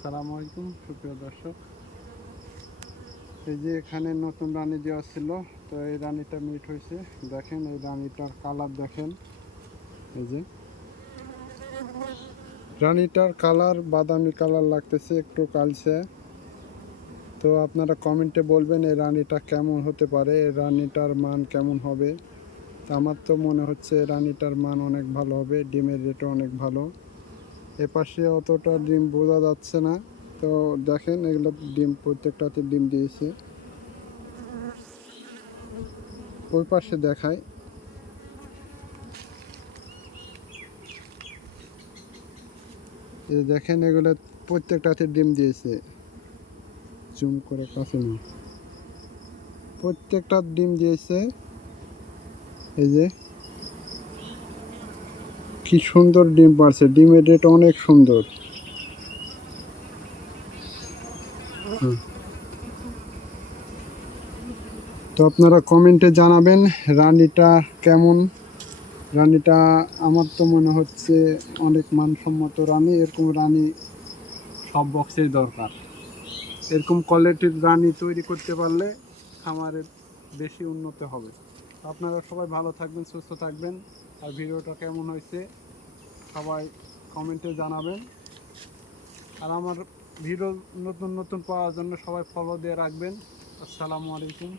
আসসালামু আলাইকুম সুপ্রিয় দর্শক, এই যে এখানে নতুন রানী দেওয়া ছিল, তো এই রানীটা মিট হয়েছে। দেখেন এই রানীটার কালার দেখেন, এই যে রানীটার কালার বাদামি কালার লাগতেছে, একটু কালচে। তো আপনারা কমেন্টে বলবেন এই রানীটা কেমন হতে পারে, এই রানীটার মান কেমন হবে। তো আমার তো মনে হচ্ছে রানীটার মান অনেক ভালো হবে, ডিমের রেটও অনেক ভালো। এপাশে অতটা ডিম বোঝা যাচ্ছে না, তো দেখেন এগুলো ডিম, প্রত্যেকটাতে ডিম দিয়েছে। ওই পাশে দেখায়, এই দেখেন এগুলো প্রত্যেকটাতে ডিম দিয়েছে। জুম করে কাছে না, প্রত্যেকটা ডিম দিয়েছে। এই যে কি সুন্দর ডিম পারছে, ডিমের রেট অনেক সুন্দর। হুম। তো আপনারা কমেন্টে জানাবেন রানীটা কেমন। রানীটা আমার তো মনে হচ্ছে অনেক মানসম্মত রানী, এরকম রানী সব বক্সেই দরকার। এরকম কোয়ালিটির রানী তৈরি করতে পারলে খামারের বেশি উন্নত হবে। আপনারা সবাই ভালো থাকবেন, সুস্থ থাকবেন। আর ভিডিওটা কেমন হয়েছে সবাই কমেন্টে জানাবেন। আর আমার ভিডিও নতুন নতুন পাওয়ার জন্য সবাই ফলো দিয়ে রাখবেন। আসসালামু আলাইকুম।